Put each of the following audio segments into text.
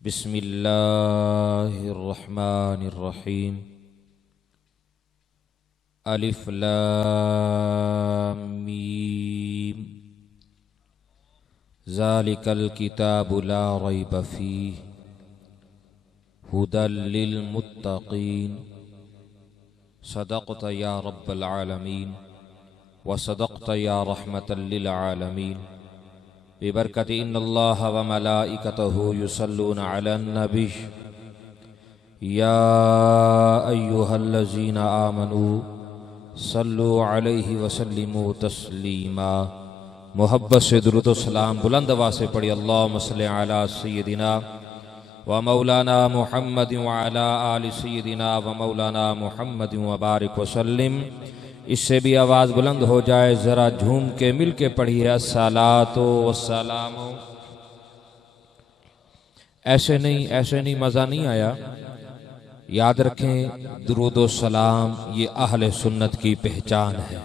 बिस्मिल्लाहिर्रहमानिर्रहीम। अलिफ लाम मीम। ज़ालिकल किताबु ला रैब फीह हुदल लिल मुत्तक़ीन। सदक़त या रब्बल आलमीन व सदक़त या रहमतल लिल आलमीन। बिबरकति इन्नल्लाह व मलाइकतहु युसल्लूना अलन नबी या अय्युहल्लज़ीना आमनू सल्लु अलैहि व सल्लिमू तस्लीमा। मोहब्बत से दुरूद व सलाम बुलंद आवाज़ से पढ़ी। अल्लाहुम्मा सल्लि अला सय्यदिना व मौलाना मुहम्मद व अला आलि सय्यदिना व मौलाना मुहम्मद व बारिक व सल्लिम। इससे भी आवाज़ बुलंद हो जाए, ज़रा झूम के मिल के पढ़िए अस्सलातो वस्सलामो। ऐसे नहीं मज़ा नहीं आया। याद रखें, दुरूद व सलाम ये अहले सुन्नत की पहचान है।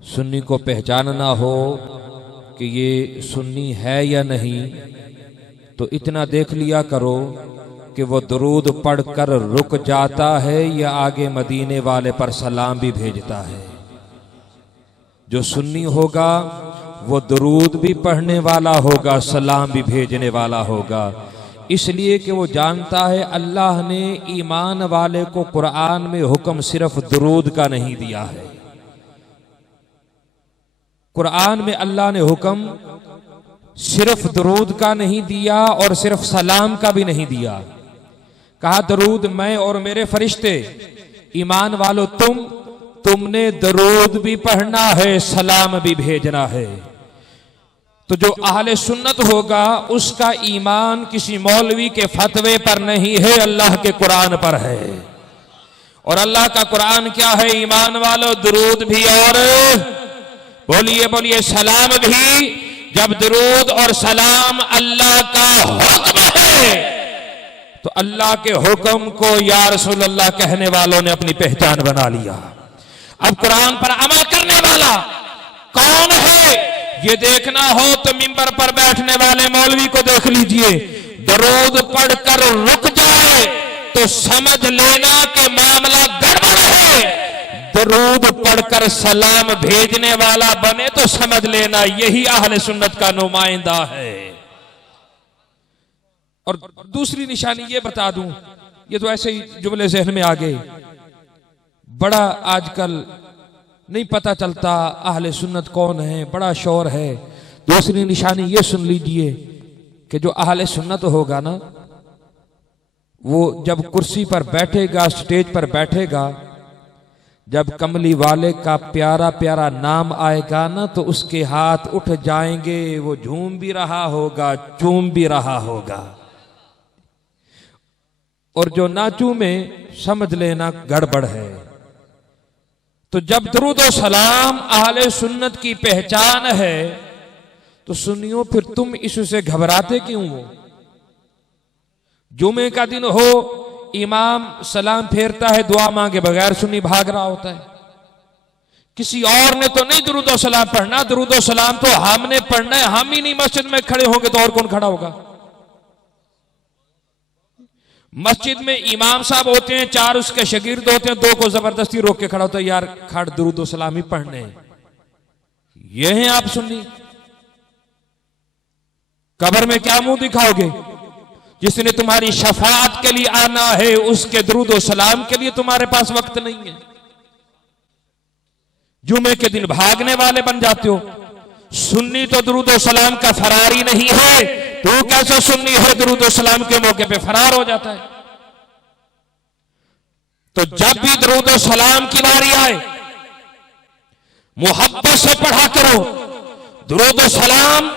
सुन्नी को पहचानना हो कि ये सुन्नी है या नहीं, तो इतना देख लिया करो कि वो दुरूद पढ़कर रुक जाता है या आगे मदीने वाले पर सलाम भी भेजता है। जो सुन्नी होगा वो दुरूद भी पढ़ने वाला होगा, सलाम भी भेजने वाला होगा, इसलिए कि वो जानता है अल्लाह ने ईमान वाले को कुरान में हुक्म सिर्फ दुरूद का नहीं दिया है। कुरान में अल्लाह ने हुक्म सिर्फ दुरूद का नहीं दिया और सिर्फ सलाम का भी नहीं दिया। कहा दरूद मैं और मेरे फरिश्ते, ईमान वालों तुमने दरूद भी पढ़ना है, सलाम भी भेजना है। तो जो अहले सुन्नत होगा उसका ईमान किसी मौलवी के फतवे पर नहीं है, अल्लाह के कुरान पर है। और अल्लाह का कुरान क्या है? ईमान वालों दरूद भी और बोलिए बोलिए सलाम भी। जब दरूद और सलाम अल्लाह का हुक्म है तो अल्लाह के हुक्म को या रसूल अल्लाह कहने वालों ने अपनी पहचान बना लिया। अब कुरान पर अमल करने वाला कौन है ये देखना हो तो मिंबर पर बैठने वाले मौलवी को देख लीजिए। दरूद पढ़कर रुक जाए तो समझ लेना कि मामला गड़बड़ है। दरूद पढ़कर सलाम भेजने वाला बने तो समझ लेना यही अहले सुन्नत का नुमाइंदा है। और दूसरी निशानी ये बता दूं, ये तो ऐसे ही जुमले ज़हन में आ गए, बड़ा आजकल नहीं पता चलता अहले सुन्नत कौन है, बड़ा शोर है। दूसरी निशानी ये सुन लीजिए कि जो अहले सुन्नत होगा ना, वो जब कुर्सी पर बैठेगा, स्टेज पर बैठेगा, जब कमली वाले का प्यारा प्यारा नाम आएगा ना तो उसके हाथ उठ जाएंगे। वो झूम भी रहा होगा, चूम भी रहा होगा। और जो ना चूमे समझ लेना गड़बड़ है। तो जब दरूद और सलाम अहले सुन्नत की पहचान है तो सुनियो फिर तुम इससे घबराते क्यों हो? जुमे का दिन हो, इमाम सलाम फेरता है, दुआ मांगे बगैर सुन्नी भाग रहा होता है। किसी और ने तो नहीं दरूद और सलाम पढ़ना, दरूद और सलाम तो हमने पढ़ना है। हम ही नहीं मस्जिद में खड़े होंगे तो और कौन खड़ा होगा? मस्जिद में इमाम साहब होते हैं, 4 उसके शागिर्द होते हैं, 2 को जबरदस्ती रोक के खड़ा होता है, यार खड़ दरूद और सलाम ही पढ़ने। ये हैं आप सुन्नी। कब्र में क्या मुंह दिखाओगे? जिसने तुम्हारी शफाअत के लिए आना है उसके दरूद और सलाम के लिए तुम्हारे पास वक्त नहीं है। जुमे के दिन भागने वाले बन जाते हो। सुन्नी तो दरूद और सलाम का फरारी नहीं है, तो कैसे सुन्नी है दरूद और सलाम के मौके पे फरार हो जाता है? तो जब भी दरूद और सलाम की बारी आए मोहब्बत से पढ़ा करो। दरूद और सलाम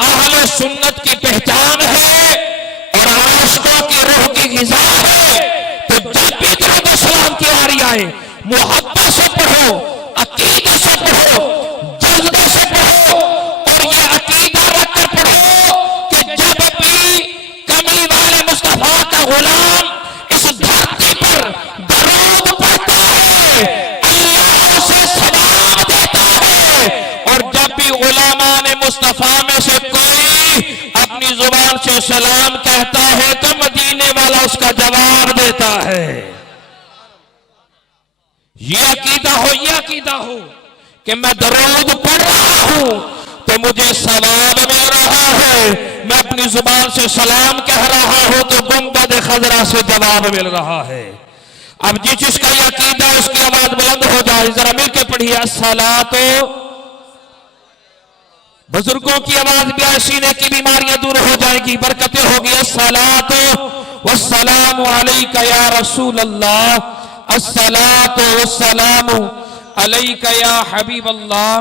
अहले सुन्नत की पहचान है और आशिकों की रूह की ग़िज़ा है। तो जब भी दरूद और सलाम की बारी आए मोहब्बत से पढ़ो, अकीदे से पढ़ो, जज्बे से पढ़ो। और ये अकीदा रखकर पढ़ो कि जब भी कमली वाले मुस्तफा का गुलाम इस धरती पर दरूद पढ़ता है, अल्लाह से सलाम देता है। और जब भी उलमा ने मुस्तफा में से कोई अपनी अपनी जुबान से सलाम कहता है तो मदीने वाला उसका जवाब देता है। ये अकीदा हो कि मैं दरूद पढ़ रहा हूं तो मुझे सवाब मिल रहा है, मैं अपनी जुबान से सलाम कह रहा हूं तो गुंबद खजरा से जवाब मिल रहा है। अब जिस जिसका यह अकीदा उसकी आवाज बुलंद हो जाए, जरा मिलकर पढ़िए अस्सलातो। बुजुर्गों की आवाज भी सीने की बीमारियां दूर हो जाएगी, बरकतें होगी। अस्सलातो वस्सलामु अलैका या रसूल अल्लाह, अस्सलातो वस्सलामु अलैका या हबीब अल्लाह,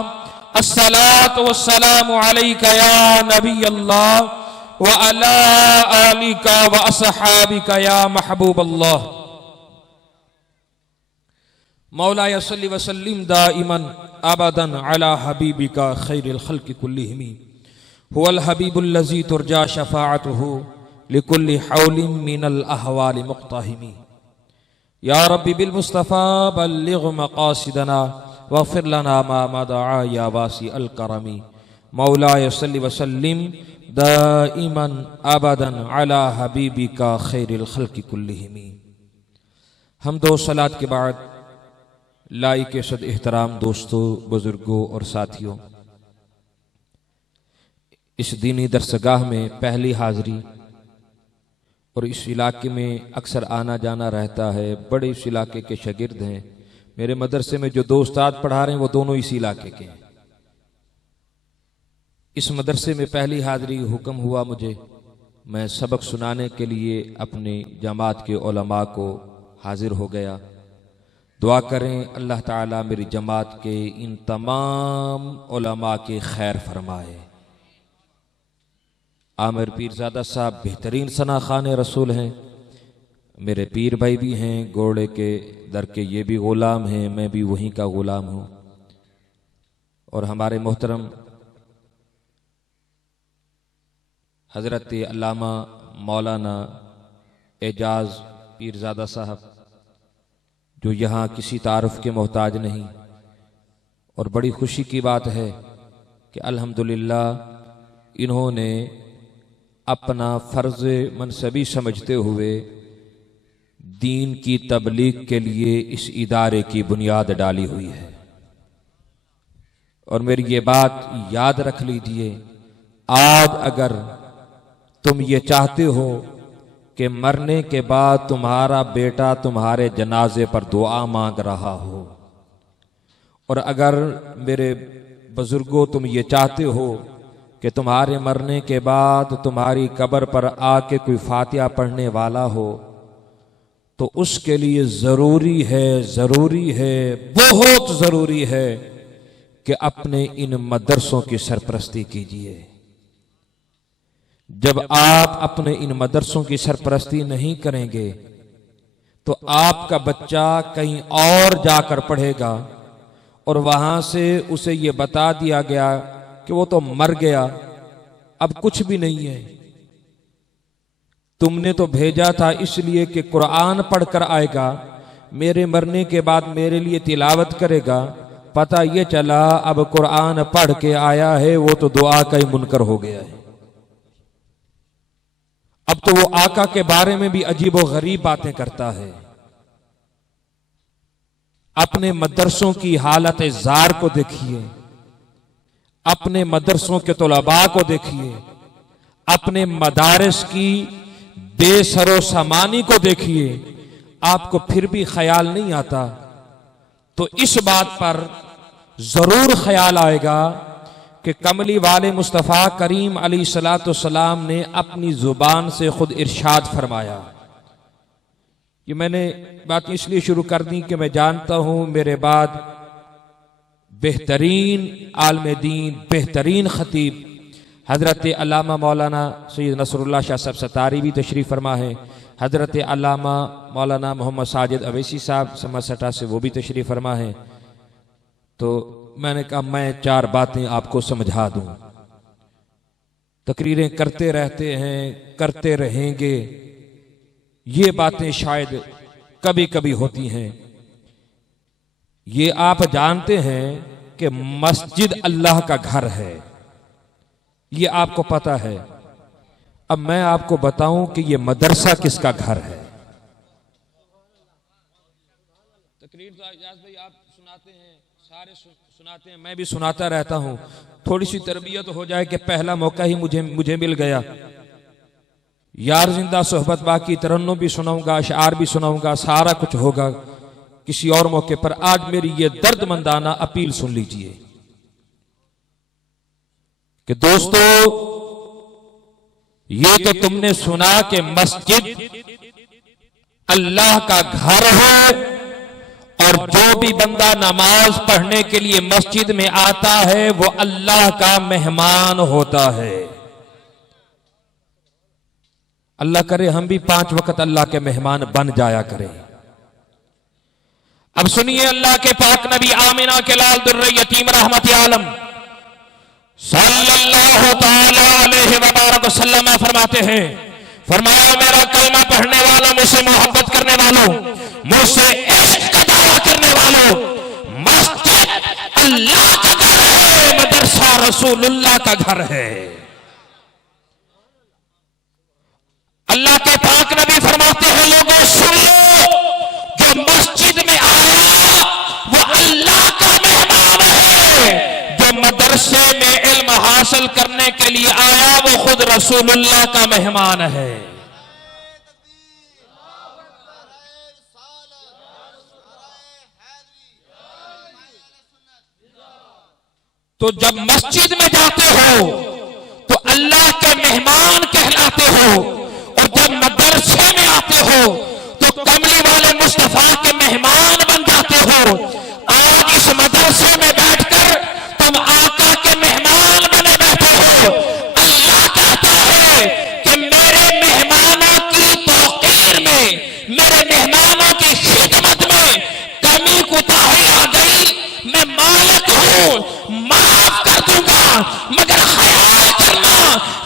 अस्सलातो वस्सलामु अलैका या नबी अल्लाह व अला आलिका व असहाबिका या महबूब अल्लाह। मौलाया सल्ली व सल्लिम दाइमन अबदन अला हबीबिका खैरिल खल्क़ि कुल्लिहिम हुवल हबीबुल लज़ी तुरजा शफ़ाअतुहु लिकुल्लि हौलिन मिनल अहवालि मुक़्तहिमी। या रब्बी बिल मुस्तफ़ा बल्लिग़ मक़ासिदना वग़फ़िर लना मा मदअ या वासी अल करमी। मौलाया सल्ली व सल्लिम दाइमन अबदन अला हबीबिका खैरिल खल्क़ि कुल्लिहिम। हम्दो सलात के बाद लाइक सद एहतराम दोस्तों, बुजुर्गों और साथियों, इस दीनी दरसगाह में पहली हाजिरी और इस इलाके में अक्सर आना जाना रहता है। बड़े इस इलाके के शागिर्द हैं। मेरे मदरसे में जो दो उस्ताद पढ़ा रहे हैं वो दोनों इसी इलाके के हैं। इस मदरसे में पहली हाजिरी हुक्म हुआ मुझे, मैं सबक सुनाने के लिए अपनी जमात के उलमा को हाजिर हो गया। दुआ करें अल्लाह ताला मेरी जमात के इन तमाम उलमा के खैर फरमाए। आमिर पीरजादा साहब बेहतरीन सना खान रसूल हैं, मेरे पीर भाई भी हैं, घोड़े के दर के ये भी गुलाम हैं, मैं भी वहीं का गुलाम हूँ। और हमारे मोहतरम हजरत अल्लामा मौलाना एजाज पीरजादा साहब जो यहाँ किसी तारुफ के मोहताज नहीं, और बड़ी खुशी की बात है कि अल्हम्दुलिल्लाह इन्होंने अपना फर्ज मनसबी समझते हुए दीन की तबलीग के लिए इस इदारे की बुनियाद डाली हुई है। और मेरी ये बात याद रख लीजिए, आज अगर तुम ये चाहते हो कि मरने के बाद तुम्हारा बेटा तुम्हारे जनाजे पर दुआ मांग रहा हो, और अगर मेरे बुजुर्गों तुम ये चाहते हो कि तुम्हारे मरने के बाद तुम्हारी कब्र पर आके कोई फातिहा पढ़ने वाला हो, तो उसके लिए जरूरी है, बहुत जरूरी है कि अपने इन मदरसों की सरपरस्ती कीजिए। जब आप अपने इन मदरसों की सरपरस्ती नहीं करेंगे तो आपका बच्चा कहीं और जाकर पढ़ेगा और वहां से उसे ये बता दिया गया कि वो तो मर गया, अब कुछ भी नहीं है। तुमने तो भेजा था इसलिए कि कुरान पढ़कर आएगा, मेरे मरने के बाद मेरे लिए तिलावत करेगा, पता ये चला अब कुरान पढ़ के आया है वो तो दुआ का ही मुनकर हो गया है। अब तो वो आका के बारे में भी अजीब व गरीब बातें करता है। अपने मदरसों की हालत जार को देखिए, अपने मदरसों के तलबा को देखिए, अपने मदारिस की बेसरो सामानी को देखिए, आपको फिर भी ख्याल नहीं आता तो इस बात पर जरूर ख्याल आएगा कि कमली वाले मुस्तफ़ा करीम अलैहिस्सलातु वस्सलाम ने अपनी जुबान से खुद इरशाद फरमाया। ये मैंने बात इसलिए शुरू कर दी कि मैं जानता हूं मेरे बाद बेहतरीन आलम दीन, बेहतरीन खतीब हजरत अल्लामा मौलाना सैयद नसरुल्लाह शाह साहब सतारी भी तशरीफ़ फरमा है, हजरत अल्लामा मौलाना मोहम्मद साजिद अवैसी साहब समसटा से वो भी तशरीफ़ फरमा है। तो मैंने कहा मैं चार बातें आपको समझा दूं। तकरीरें करते रहते हैं, करते रहेंगे, ये बातें शायद कभी कभी होती हैं। ये आप जानते हैं कि मस्जिद अल्लाह का घर है, ये आपको पता है। अब मैं आपको बताऊं कि ये मदरसा किसका घर है। तकरीर तो आजाज भाई आप सुनाते हैं, सारे सुनाते हैं, मैं भी सुनाता रहता हूं। थोड़ी सी तरबियत हो जाए कि पहला मौका ही मुझे मिल गया। यार जिंदा सोहबत बाकी, तरन्नुम भी सुनाऊंगा, अशआर भी सुनाऊंगा, सारा कुछ होगा किसी और मौके पर। आज मेरी ये दर्दमंदाना अपील सुन लीजिए कि दोस्तों, ये तो तुमने सुना कि मस्जिद अल्लाह का घर है और जो भी बंदा नमाज पढ़ने के लिए मस्जिद में आता है वो अल्लाह का मेहमान होता है। अल्लाह करे हम भी 5 वक्त अल्लाह के मेहमान बन जाया करें। अब सुनिए, अल्लाह के पाक नबी आमिना के लाल दुर्र यतीम रहमत आलम सल्लल्लाहु तआला अलैहि वसल्लम फरमाते हैं, फरमाया मेरा कलमा पढ़ने वाला, मुझसे मोहब्बत करने वालों, मुझसे इश्क का दावा करने वालों, मस्जिद अल्लाह का घर है, मदरसा रसूलुल्लाह का घर है। अल्लाह के पाक नबी फरमाते हैं, लोगों सुन लो, जो मस्जिद में आया वो अल्लाह का मेहमान है, जो मदरसे में इल्म हासिल करने के लिए आया वो खुद रसूलुल्लाह का मेहमान है। तो जब मस्जिद में जाते हो तो अल्लाह के मेहमान कहलाते हो, और जब मदरसे में आते हो तो कमली वाले मुस्तफा के मेहमान बन जाते हो। आज इस मदरसे में बैठकर तुम आका के मेहमान बने बैठे हो। अल्लाह कहता है कि मेरे मेहमानों की तौकीर में, मेरे मेहमानों की खिदमत में कमी कोताही आ गई, मैं मालिक हूं, माफ कर दूंगा, मगर ख्याल करना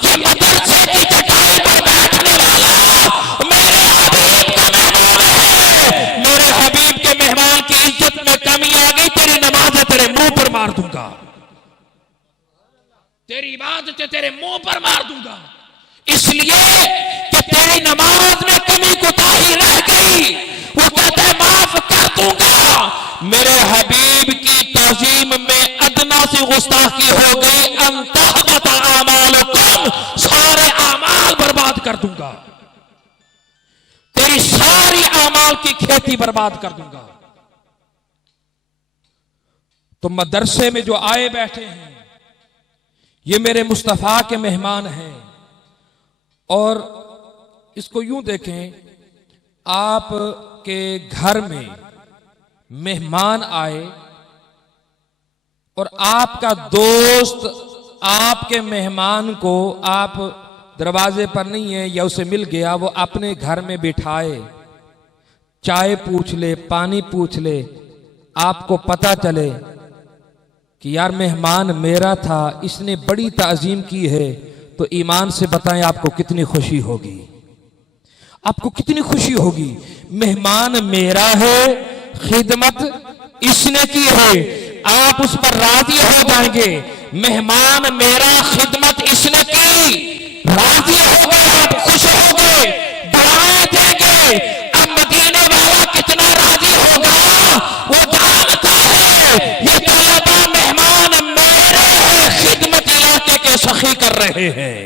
ये मदरसे की चटाई पर बैठने वाला मेरे हबीब का मेहमान है। मेरे हबीब के मेहमान की इज्जत में कमी आ गई, तेरी नमाज तेरे मुंह पर मार दूंगा, तेरी इबादत तेरे मुंह पर मार दूंगा, इसलिए कि तेरी नमाज में कमी कोताही रह गई। वो कहता है माफ कर दूंगा। मेरे हबीब की ताजीम में अदना से गुस्ताखी हो गई, अंतहबत आमालकुम, सारे आमाल बर्बाद कर दूंगा, तेरी सारी आमाल की खेती बर्बाद कर दूंगा। तो मदरसे में जो आए बैठे हैं ये मेरे मुस्तफा के मेहमान हैं। और इसको यूं देखें, आप के घर में मेहमान आए और आपका दोस्त आपके मेहमान को आप दरवाजे पर नहीं है या उसे मिल गया, वो अपने घर में बिठाए, चाय पूछ ले, पानी पूछ ले, आपको पता चले कि यार मेहमान मेरा था, इसने बड़ी ताजीम की है, तो ईमान से बताएं आपको कितनी खुशी होगी, आपको कितनी खुशी होगी। मेहमान मेरा है, खिदमत इसने की है, आप उस पर राजी हो जाएंगे। मेहमान मेरा, खिदमत इसने की, राजी हो गए, आप खुश हो गए, दुआएं देंगे। अब मदीने वाला कितना राजी होगा वो जानता है। ये तलबा मेहमान मेरे हैं, खिदमत इलाके के सखी कर रहे हैं,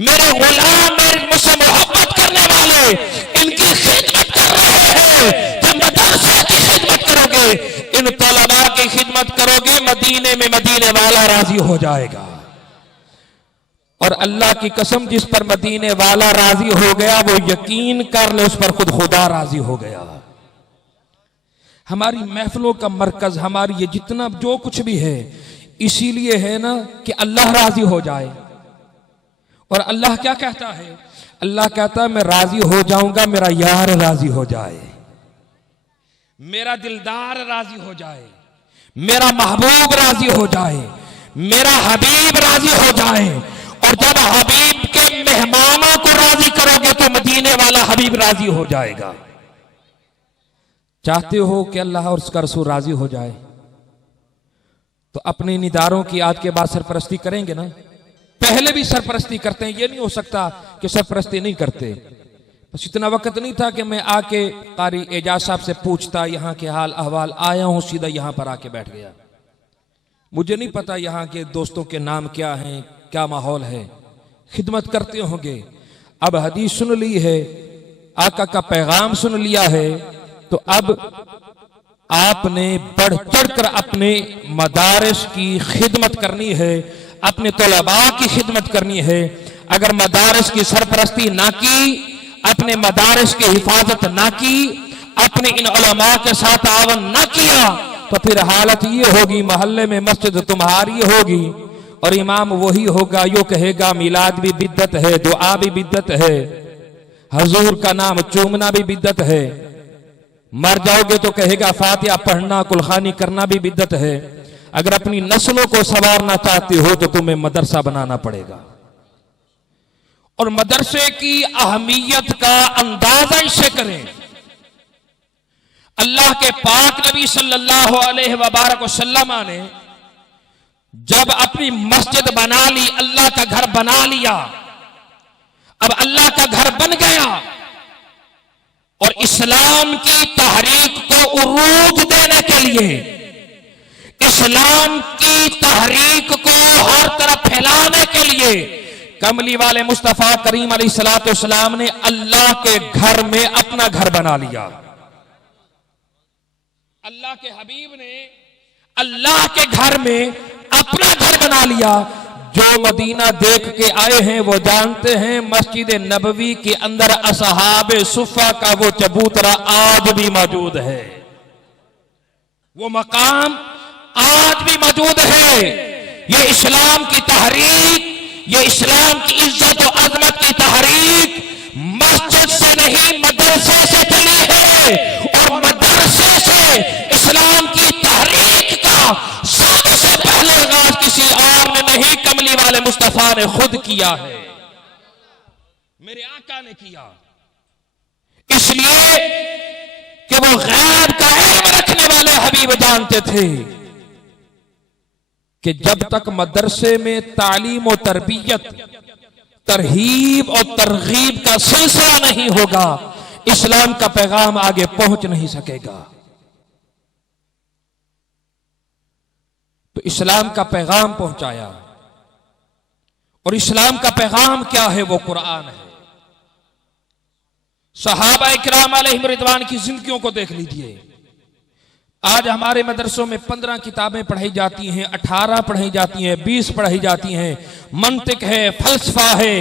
मेरे गुलाम, मेरे मुझसे मोहब्बत करने वाले इनकी खिदमत कर रहे हैं। जब मदरसे की खिदमत करोगे, इन तलबा की खिदमत करोगे, मदीने में मदीने वाला राजी हो जाएगा। और अल्लाह की कसम, जिस पर मदीने वाला राजी हो गया वो यकीन कर ले उस पर खुद खुदा राजी हो गया। हमारी महफिलों का मरकज, हमारी ये जितना जो कुछ भी है, इसीलिए है ना कि अल्लाह राजी हो जाए। और अल्लाह क्या कहता है? अल्लाह कहता है मैं राजी हो जाऊंगा, मेरा यार राजी हो जाए, मेरा दिलदार राजी हो जाए, मेरा महबूब राजी हो जाए, मेरा हबीब राजी हो जाए। और जब हबीब के मेहमानों को राजी करोगे तो मदीने वाला हबीब राजी हो जाएगा। चाहते हो कि अल्लाह और उसका रसूल राजी हो जाए तो अपने निदारों की आज के बाद सरपरस्ती करेंगे ना। पहले भी सरपरस्ती करते हैं, ये नहीं हो सकता कि सरपरस्ती नहीं करते। बस इतना वक्त नहीं था कि मैं आके कारी एजाज साहब से पूछता यहाँ के हाल अहवाल, आया हूं सीधा यहाँ पर आके बैठ गया। मुझे नहीं पता यहाँ के दोस्तों के नाम क्या हैं, क्या माहौल है, खिदमत करते होंगे। अब हदीस सुन ली है, आका का पैगाम सुन लिया है, तो अब आपने बढ़ चढ़कर अपने मदारिस की खिदमत करनी है, अपने तलबा की खिदमत करनी है। अगर मदारिस की सरपरस्ती ना की, अपने मदारिस की हिफाजत ना की, अपने इन उलमा के साथ तावन ना किया, तो फिर हालत ये होगी मोहल्ले में मस्जिद तुम्हारी होगी और इमाम वही होगा, यो कहेगा मिलाद भी बिद्दत है, दुआ भी बिद्दत है, हजूर का नाम चूमना भी बिद्दत है। मर जाओगे तो कहेगा फातिहा पढ़ना कुलखानी करना भी बिद्दत है। अगर अपनी नस्लों को संवारना चाहते हो तो तुम्हें मदरसा बनाना पड़ेगा। और मदरसे की अहमियत का अंदाजा इसे करें। अल्लाह के पाक नबी सल्लल्लाहु अलैहि वसल्लम ने जब अपनी मस्जिद बना ली, अल्लाह का घर बना लिया, अब अल्लाह का घर बन गया और इस्लाम की तहरीक को उरूज देने के लिए, इस्लाम की तहरीक को हर तरफ फैलाने के लिए कमली वाले मुस्तफा करीम अलैहिस्सलाम ने अल्लाह के घर में अपना घर बना लिया। अल्लाह के हबीब ने अल्लाह के घर में अपना घर बना लिया। जो मदीना देख के आए हैं वो जानते हैं मस्जिद नबवी के अंदर असहाबे सुफ़ा का वो चबूतरा आज भी मौजूद है, वो मकाम आज भी मौजूद है। ये इस्लाम की तहरीक, ये इस्लाम की इज्जत और अजमत की तहरीक मस्जिद से नहीं मदरसे से चली है और मदरसे से इस्लाम की तहरीक का सबसे पहले आगाज किसी और ने नहीं, कमली वाले मुस्तफा ने खुद किया है, मेरे आका ने किया। इसलिए कि वो गैब का इल्म रखने वाले हबीब जानते थे कि जब तक मदरसे में तालीम और तरबियत, तरहीब और तरगीब का सिलसिला नहीं होगा, इस्लाम का पैगाम आगे पहुंच नहीं सकेगा। तो इस्लाम का पैगाम पहुंचाया और इस्लाम का पैगाम क्या है? वो कुरान है। सहाबा इकराम अलैहिम रिदवान की जिंदगियों को देख लीजिए। आज हमारे मदरसों में 15 किताबें पढ़ाई जाती हैं, 18 पढ़ाई जाती हैं, 20 पढ़ाई जाती हैं। मंतिक है, फलसफा है,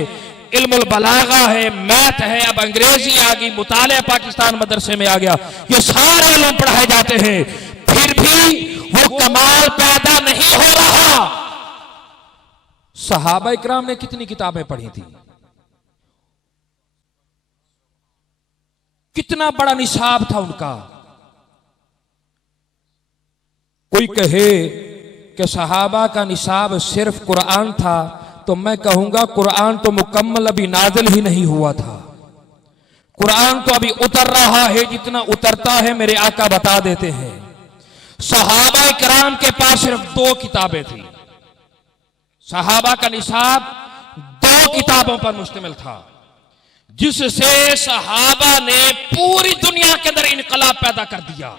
इल्मुल बलागा है, मैथ है, अब अंग्रेजी आ गई, मुताले पाकिस्तान मदरसे में आ गया, ये सारे इल्म पढ़ाए जाते हैं। फिर भी वो कमाल पैदा नहीं हो रहा। सहाबा इकराम ने कितनी किताबें पढ़ी थी, कितना बड़ा निसाब था उनका। कोई कहे कि सहाबा का निसाब सिर्फ कुरान था, तो मैं कहूंगा कुरान तो मुकम्मल अभी नाज़िल ही नहीं हुआ था। कुरान तो अभी उतर रहा है, जितना उतरता है मेरे आका बता देते हैं। सहाबा इकराम के पास सिर्फ 2 किताबें थी। सहाबा का निसाब 2 किताबों पर मुश्तमिल था, जिससे सहाबा ने पूरी दुनिया के अंदर इनकलाब पैदा कर दिया।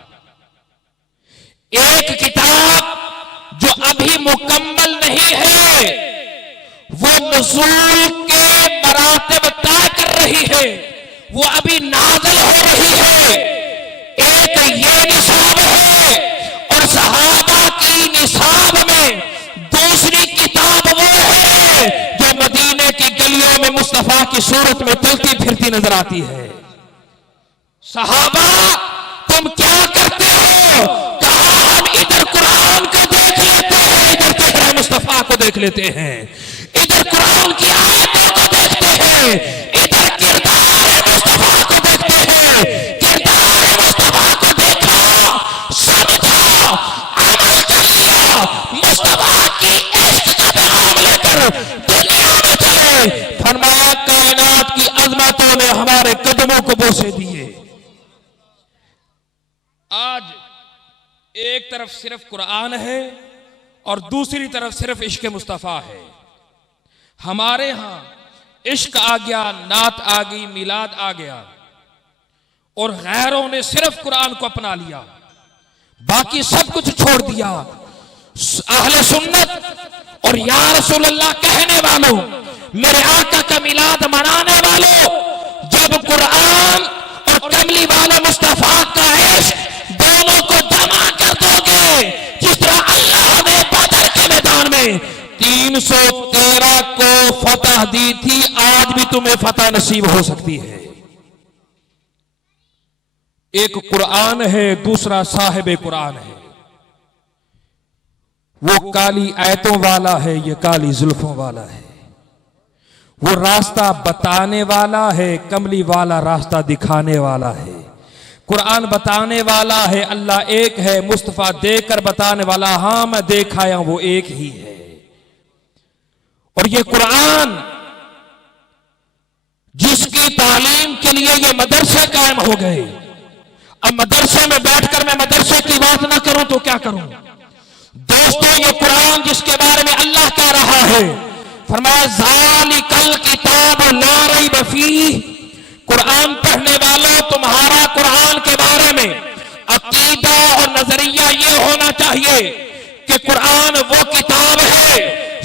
एक किताब जो अभी मुकम्मल नहीं है, वो नुज़ूल के मरातब तय कर रही है, वो अभी नाज़िल हो रही है। एक ये निसाब है और सहाबा की निसाब में दूसरी किताब वो है जो मदीने की गलियों में मुस्तफा की सूरत में चलती फिरती नजर आती है। सहाबा तुम क्या करते हो? कहा हम इधर कुरान को देख लेते हैं, इधर चेहरा मुस्तफा को देख लेते हैं, इधर कुरान की आयतों को देखते हैं, इधर किरदार मुस्तफा को देखते हैं। किरदार मुस्तफा को देखा, समझा, अमल कर लिया, मुस्तफा की इश्क का पैगाम लेकर दुनिया में चले। फरमाया कायनात की अजमतों ने हमारे कदमों को बोसे दिए। आज एक तरफ सिर्फ कुरान है और दूसरी तरफ सिर्फ इश्क मुस्तफा है। हमारे यहां इश्क आ गया, नात आ गई, मिलाद आ गया, और गैरों ने सिर्फ कुरान को अपना लिया, बाकी सब कुछ छोड़ दिया। अहले सुन्नत और या रसूल अल्लाह कहने वालों, मेरे आका का मिलाद मनाने वालों, जब कुरान और कमली वाला मुस्तफा का इश्क दोनों को जमा कर दोगे, जिस तरह अल्लाह ने बदर के मैदान में 313 को फतह दी थी, आज भी तुम्हें फतह नसीब हो सकती है। एक कुरान है, दूसरा साहिब कुरान है। वो काली आयतों वाला है, ये काली जुल्फों वाला है। वो रास्ता बताने वाला है, कमली वाला रास्ता दिखाने वाला है। कुरान बताने वाला है अल्लाह एक है, मुस्तफा देकर बताने वाला हां मैं देख आया वो एक ही है। और ये कुरान जिसकी तालीम के लिए ये मदरसे कायम हो गए, अब मदरसे में बैठकर मैं मदरसे की बात ना करूं तो क्या करूं। दोस्तों, ये कुरान जिसके बारे में अल्लाह कह रहा है, फरमाया ज़ालिकल किताब ला रैब फीह, कुरान पढ़ने वालों तुम्हारा कुरान के बारे में अकीदा और नजरिया ये होना चाहिए कि कुरान वो किताब है,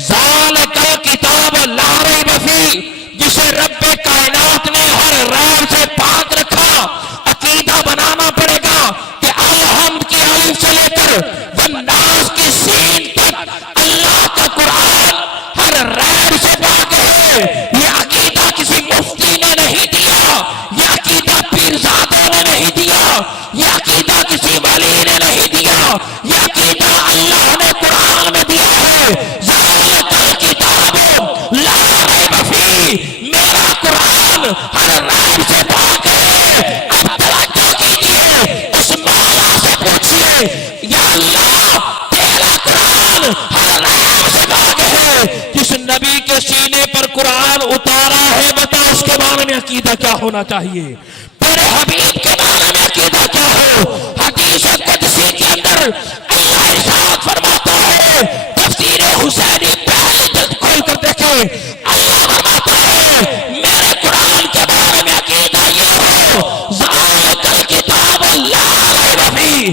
ज़ालिकल किताब ला रैब फीह, जिसे रब्बे कायनात ने हर रैब से पाक रखा। अकीदा बनाना पड़ेगा कि अलहम्द की अलिफ से लेकर वन्नास की सीन तक अल्लाह का कुरान हर रैब से पाक है। ये अकीदा किसी मुफ्ती ने नहीं दिया, ये अकीदा पीरजादों ने नहीं दिया, ये अकीदा किसी वली ने नहीं दिया, ये अकीदा अल्लाह ने कुरान में दिया है। ज़ालिकल किताब ला रैब फीह, मेरा कुरान हर रैब से पाक है। अब तवज्जो कीजिए, उस मौला से पूछिए, या अल्लाह तेरा कुरान हर रैब से पाक है। जिस नबी के सीने पर कुरान उतारा है, बता उसके बारे में अकीदा क्या होना चाहिए। तेरे हबीब के बारे में अकीदा क्या हो। हदीस कुदसी के अंदर अल्लाह इरशाद फरमाता है, तफसीर हुसैनी पहली जल्द खोल कर देखे, अल्लाह फरमाता है मेरे कुरान के बारे में अकीदा ये हो, ज़ालिकल किताब ला रैब फीह,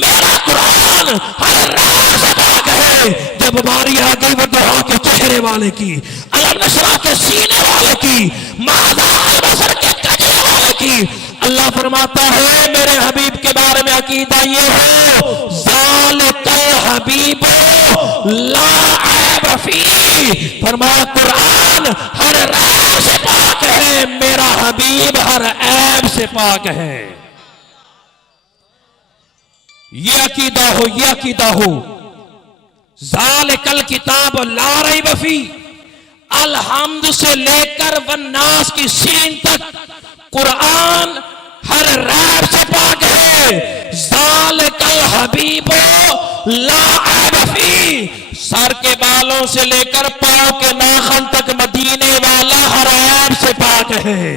मेरा कुरान हर रैब से पाक है। जब बारी आ गई वदहा के चेहरे वाले की, अलम नशरा के सीने वाले की, माज़ा बसर के कजरे वाले की, अल्लाह फरमाता है मेरे हबीब के बारे में अकीदा ये हो, ज़ालिकल हबीब ला ऐब फीह, फरमाया कुरान हर रैब से पाक है, मेरा हबीब हर ऐब से पाक है। ये अकीदा हो, ये अकीदा हो। ज़ालिकल किताब ला रैब फीह, अलहम्द से लेकर वन्नास की सीन तक कुरान हर रैब से पाक है। ज़ालिकल हबीब ला ऐब फीह, सर के बालों से लेकर पांव के नाखून तक मदीने वाला हर ऐब से पाक है।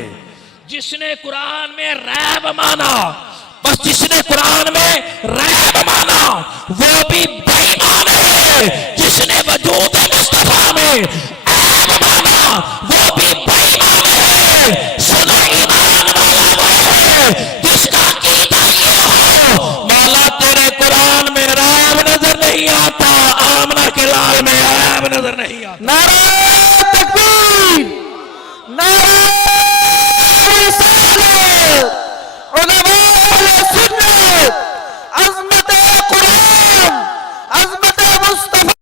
जिसने कुरान में रैब माना, बस जिसने कुरान में रैब माना वो भी बेईमान है। जिसने वजूद मुस्तफा में ऐब माना वो भी बेईमान है। सुनो, ईमान वाला वो है जिसका अकीदा ये हो, मौला तेरे कुरान में रैब नजर नहीं आता, आमना के लाल में ऐब नजर नहीं आता। नारे तकबीर, नारे रिसालत, उलमाए सुन्नत, अज़मत कुरान, अज़मत मुस्तफा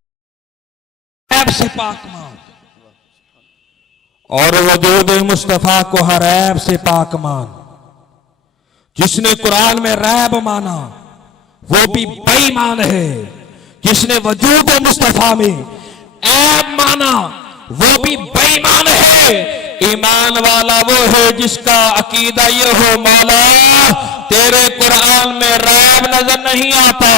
ऐब से पाक मान, और वजूद मुस्तफा को हर ऐब से पाक मान। जिसने कुरान में रैब माना वो भी बेईमान है। जिसने वजूद मुस्तफा में ऐब माना वो भी बेईमान है। ईमान वाला वो है जिसका अकीदा ये हो, मौला तेरे कुरान में रैब नजर नहीं आता,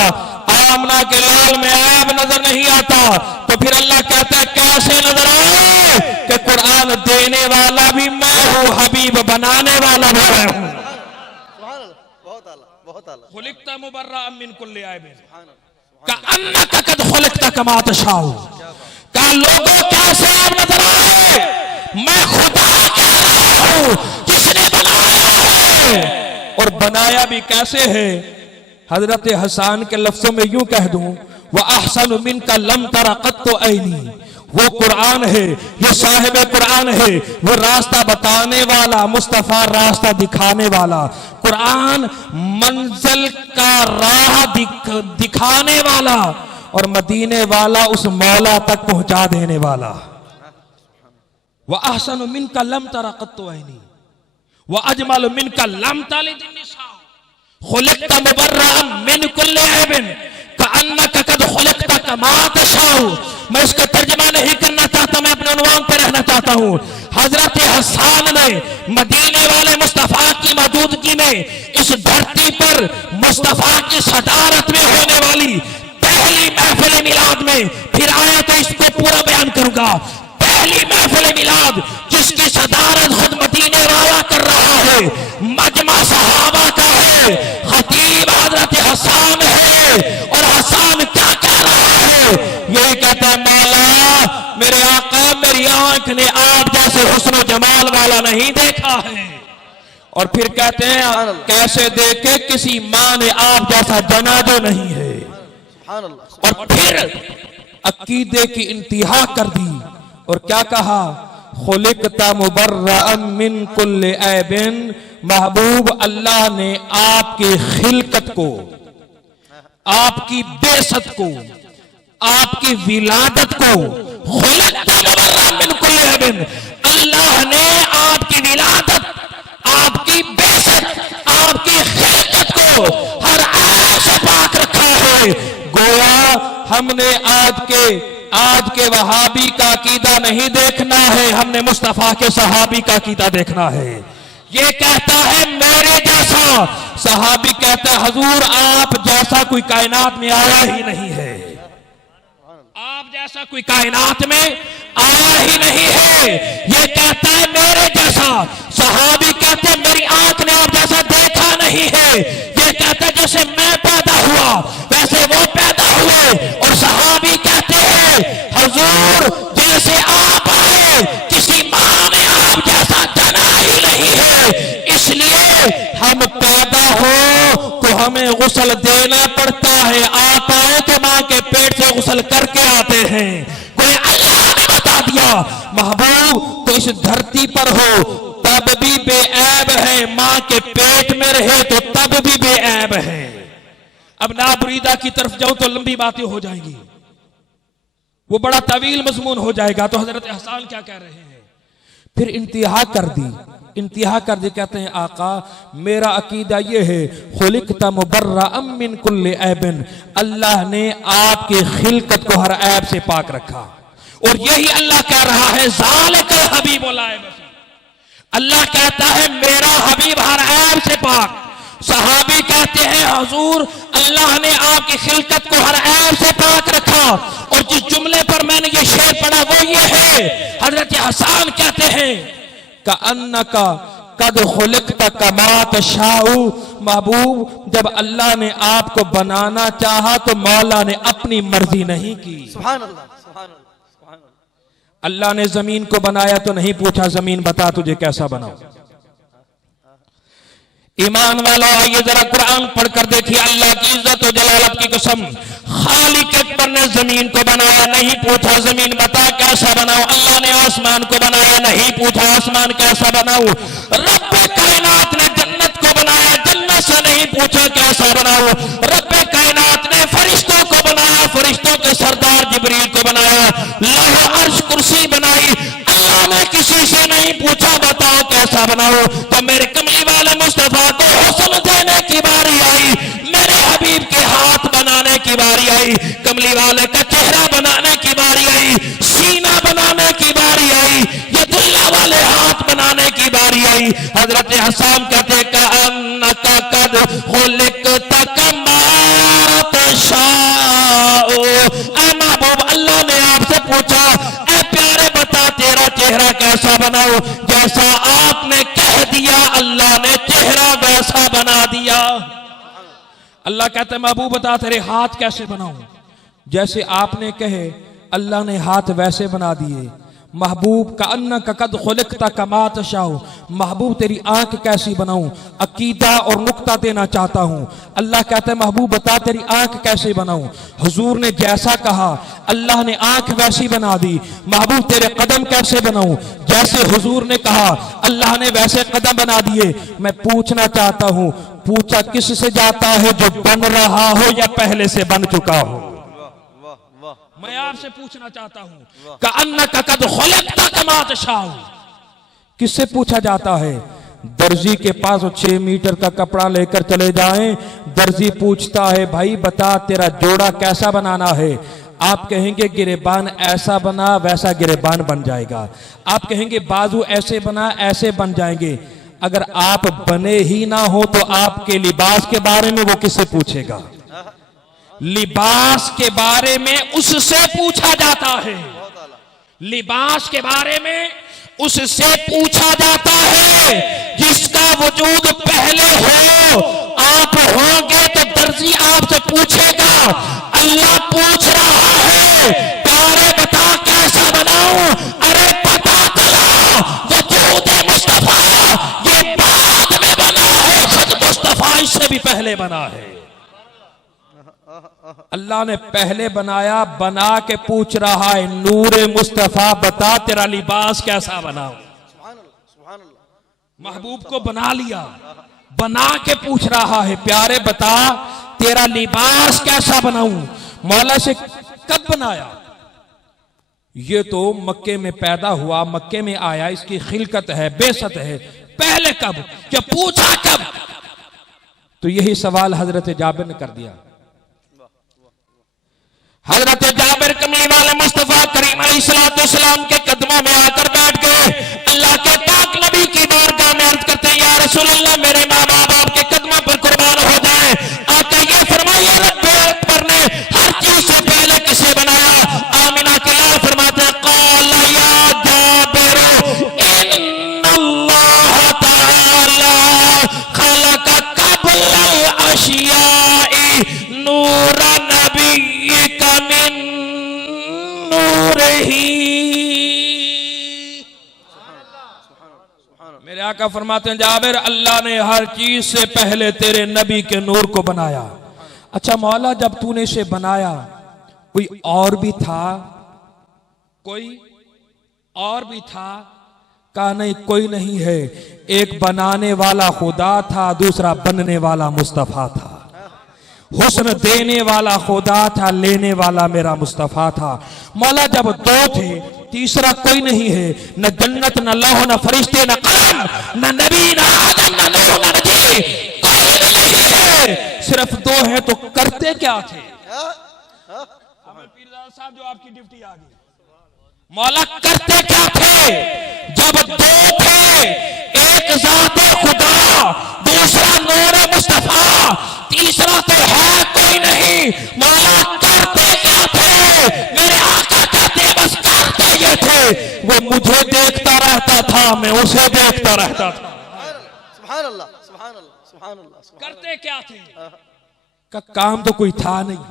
आमना के लाल में ऐब नजर नहीं आता, तो फिर अल्लाह कहता है कैसे नजर आए कि कुरान देने वाला भी मैं हूं, हबीब बनाने वाला भी मैं हूं। खुलिकता मुबर्रा मिन कुल्ली ऐबिन, कअन्नका कद खुलिकता कमा तशाउ, कहा लोगों कैसे आप नजर आए, मैं खुदा कह रहा हूं जिसने बनाया है। और बनाया भी कैसे है? हजरत हसन के लफ्जों में यूं कह दूं, वह अहसन मिन का लम तरा कत्तो ऐनी, वो कुरान है, ये साहिब कुरान है, वो रास्ता बताने वाला, मुस्तफा रास्ता दिखाने वाला। कुरान मंजिल का राह दिखाने वाला और मदीने वाला उस मौला तक पहुंचा देने वाला। वह अहसन मिन का लम तरा कत्तो ऐनी वह अजमल मिन का लम तालिद निसा खुलिक़्ता मुबर्रअन मिन कुल्लि ऐबिन कअन्नका कद खुलिक़्ता कमा तशाउ। मैं इसका तर्जुमा नहीं करना चाहता, मैं अपने उन्वान पर रहना चाहता हूं। हजरत हसन ने मदीने वाले मुस्तफा की मौजूदगी में इस धरती पर मुस्तफा की सदारत में होने वाली पहली महफिल मिलाद में, फिर आया तो इसको पूरा बयान करूंगा, पहली महफिल मिलाद जिसकी सदारत खुद मदीने वाला कर रहा है, मजमा सहाबा का है, खतीब हजरत हसन है। और हसन क्या कह रहा है? ये कहता है, मौला मेरे आका, मेरी आंख ने आप जैसे हुस्न जमाल वाला नहीं देखा है। और फिर कहते हैं, कैसे देखे, किसी मां ने आप जैसा जना जो नहीं है। और फिर अकीदे की इंतहा कर दी और क्या कहा, खुलिक़्ता मुबर्रअन मिन कुल्लि ऐबिन, महबूब अल्लाह ने आपकी खिलकत को, आपकी बेसत को, आपकी विलादत को, खुलिक़्ता मुबर्रअन मिन कुल्लि ऐबिन, अल्लाह ने आपकी विलादत, आपकी बेसत, आपकी खिलकत को हर ऐब से पाक रखा है। गोया हमने आज के वहाबी का अकीदा नहीं देखना है, हमने मुस्तफा के सहाबी का अकीदा देखना है। ये कहता है मेरे जैसा, सहाबी कहता है हुजूर आप जैसा कोई कायनात में आया ही नहीं है, आप जैसा कोई कायनात में आया ही नहीं है। ये कहता है मेरे जैसा, सहाबी कहते हैं मेरी आंख ने आप जैसा देखा नहीं है। ये कहता है जैसे मैं पैदा हुआ वैसे वो पैदा हुए। और सहाबी कहते हैं हुजूर जैसे आप आए किसी मां ने आप जैसा जना ही नहीं है, इसलिए हम पैदा हो तो हमें गुस्ल देना पड़ता है, आप आए तो मां के पेट से गुस्ल करके आते हैं। कोई अल्लाह ने बता दिया महबूब तो इस धरती पर हो तब भी बेऐब है, मां के पेट में रहे तो तब भी बेऐब है। अब ना बुरीदा की तरफ जाऊं तो लंबी बातें हो जाएंगी, वो बड़ा तवील मजमून हो जाएगा। तो हजरत हसन क्या कह रहे हैं, फिर इंतहा कर दी, इंतहा कर दी, कहते हैं आका मेरा अकीदा ये है, खुलिक़्ता मुबर्रअन मिन कुल्लि ऐबिन, अल्लाह ने आपकी खिलकत को हर ऐब से पाक रखा। और यही अल्लाह कह रहा है ज़ालिकल हबीबुल ऐब, अल्लाह कहता है मेरा हबीब हर ऐब से पाक। सहाबी कहते हैं हुजूर अल्लाह ने आपकी खिलकत को हर ऐब से पाक रखा। और जिस जुमले पर मैंने ये शेर पढ़ा वो ये है, हजरत हसन कहते हैं कअन्नका कद खुलिक़्ता कमा तशाउ, महबूब जब अल्लाह ने आपको बनाना चाहा तो मौला ने अपनी मर्जी नहीं की। सुभान अल्लाह, सुभान अल्लाह। अल्लाह ने जमीन को बनाया तो नहीं पूछा जमीन बता तुझे कैसा बनाऊं। ईमान वाला आइए जरा कुरान पढ़कर देखिए, अल्लाह की इज्जत और जलालत की कसम, खालिक अकबर ने जमीन को बनाया, नहीं पूछा जमीन बता कैसा बनाऊं। अल्लाह ने आसमान को बनाया, नहीं पूछा आसमान कैसा बनाऊं। रब्बे कायनात ने जन्नत को बनाया, जन्नत से नहीं पूछा कैसा बनाऊं। रब्बे कायनात ने फरिश्तों को बनाया, फरिश्तों के सरदार जिब्रील को बनाया, लौह अर्श कुर्सी बनाई, अल्लाह ने किसी से नहीं पूछा बताओ कैसा बनाऊं। तो मेरे कमली वाले मुस्तफा को हुस्न देने की बारी आई, मेरे हबीब के हाथ बनाने की बारी आई, कमली वाले का चेहरा बनाने की बारी आई, सीना बनाने की बारी आई, यदुल्ला वाले हाथ बनाने की बारी आई। हजरत हसन कहते कअन्नका कद खुलिक़्ता कमा तशाउ, ऐ महबूब अल्लाह ने आपसे पूछा ऐ प्यारे बता तेरा चेहरा कैसा बनाऊं। जैसा आपने कह दिया अल्लाह ने चेहरा वैसा बना दिया। अल्लाह कहते महबूब बता तेरे हाथ कैसे बनाऊं, जैसे आपने कहे अल्लाह ने हाथ वैसे बना दिए। महबूब का अन्ना का कद खुलिकता कमा तशाऊ, महबूब तेरी आंख कैसी बनाऊं, अकीदा और नुक्ता देना चाहता हूं। अल्लाह कहता है महबूब बता तेरी आंख कैसे बनाऊं। हुजूर ने जैसा कहा अल्लाह ने आंख वैसी बना दी। महबूब तेरे कदम कैसे बनाऊं, जैसे हुजूर ने कहा अल्लाह ने वैसे कदम बना दिए। मैं पूछना चाहता हूं, पूछा किस से जाता है, जो बन रहा हो या पहले से बन चुका हो। मैं आपसे पूछना चाहता हूं का अन्ना का कद खुलिकता कमा तशाऊ, किससे पूछा जाता है? दर्जी के पास 6 मीटर का कपड़ा लेकर चले जाएं, दर्जी पूछता है भाई बता तेरा जोड़ा कैसा बनाना है। आप कहेंगे गिरेबान ऐसा बना, वैसा गिरेबान बन जाएगा। आप कहेंगे बाजू ऐसे बना, ऐसे बन जाएंगे। अगर आप बने ही ना हो तो आपके लिबास के बारे में वो किससे पूछेगा? लिबास के बारे में उससे पूछा जाता है। लिबास के बारे में उससे पूछा जाता है जिसका वजूद पहले हो। आप होंगे तो दर्जी आपसे पूछेगा। अल्लाह पूछ रहा है प्यारे बता कैसा बनाऊं। अरे पता चला वजूद मुस्तफा ये बाद में बना है, खुद मुस्तफा इससे भी पहले बना है। अल्लाह ने पहले बनाया, बना के पूछ रहा है नूरे मुस्तफा बता तेरा लिबास कैसा बनाऊं। महबूब को बना लिया, बना के पूछ रहा है प्यारे बता तेरा लिबास कैसा बनाऊं। मौला से कब बनाया? ये तो मक्के में पैदा हुआ, मक्के में आया, इसकी खिलकत है, बेसत है। पहले कब, जब पूछा कब? तो यही सवाल हजरत जाबिर ने कर दिया। हजरत जाबिर कमली वाले मुस्तफा करीम अलैहिस्सलाम के कदमों में आकर बैठ गए। अल्लाह के पाक नबी की बारगाह में अर्ज करते हैं या रसूल अल्लाह मेरे माँ बाप आपके कदमों पर कुर्बान हो जाए। आका ये फरमाइए रब्बे अकबर ने हर चीज से पहले किसे बनाया? आमिना के लाल फरमाते क़ाल या जाबिर इन्नल्लाह तआला खलक़ क़ब्ल अशियाई नूर नबिय्यिका मिन नूरिही। मेरे आका फरमाते हैं जाबिर अल्लाह ने हर चीज से पहले तेरे नबी के नूर को बनाया। अच्छा मौला जब तूने इसे बनाया कोई और भी था? कोई और भी था? कहा नहीं कोई नहीं है, एक बनाने वाला खुदा था, दूसरा बनने वाला मुस्तफा था। हुस्न देने वाला खुदा था, लेने वाला मेरा मुस्तफा था। मौला जब दो थे तीसरा कोई नहीं है, न जन्नत न लौह न फरिश्ते न कलम न नबी न आदम न नूह न नजी, कोई नहीं है। सिर्फ दो है तो करते क्या थे? पीरजादा साहब जो आपकी ड्यूटी आ गई, मौला करते क्या थे? जब दो थे, एक ज़ाते खुदा, दूसरा नूर मुस्तफा, तीसरा तो है कोई नहीं। मौला करते क्या थे? मेरे आका कहते बस करते ये थे। वो मुझे देखता रहता था, मैं उसे देखता रहता था। सुभान अल्लाह, सुभान अल्लाह, सुभान अल्लाह। करते क्या थे? का काम तो कोई था नहीं,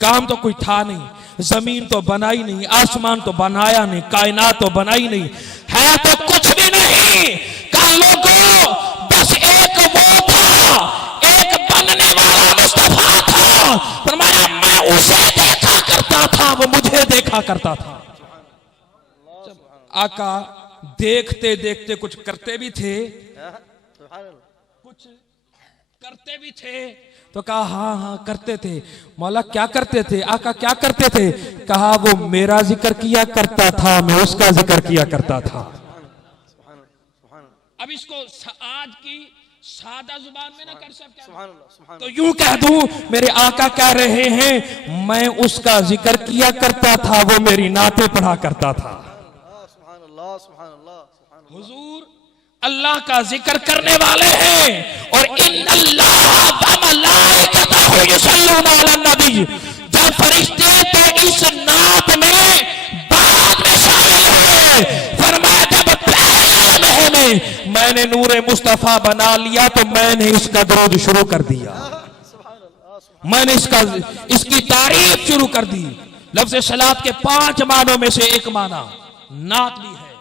काम तो कोई था नहीं। जमीन तो बनाई नहीं, आसमान तो बनाया नहीं, कायनात तो बनाई नहीं, है तो कुछ भी नहीं। का लोगों बस एक वो था, एक बनने वाला मुस्तफा था। फरमाया मैं उसे देखा करता था, वो मुझे देखा करता था। आका देखते देखते कुछ करते भी थे, कुछ करते भी थे। तो कहा हाँ हाँ करते थे। मौला क्या करते थे? आका क्या करते थे? कहा वो मेरा जिक्र किया करता था, मैं उसका जिक्र किया करता था। अब इसको आज की सादा जुबान में ना कर सकते तो यूं कह दूं मेरे आका कह रहे हैं मैं उसका जिक्र किया करता था, वो मेरी नाते पढ़ा करता था। हुजूर अल्लाह का जिक्र करने वाले हैं और इन्नल्लाह व मलाइकतहु युसल्लूना अलन नबी। जब फरिश्ते तो इस नात में बाद में शामिल हुए, फरमाया जब पहले में मैंने नूरे मुस्तफा बना लिया तो मैंने इसका दरूद शुरू कर दिया, मैंने इसकी तारीफ शुरू कर दी। लफ्ज सलात के 5 मानों में से एक माना नात भी है।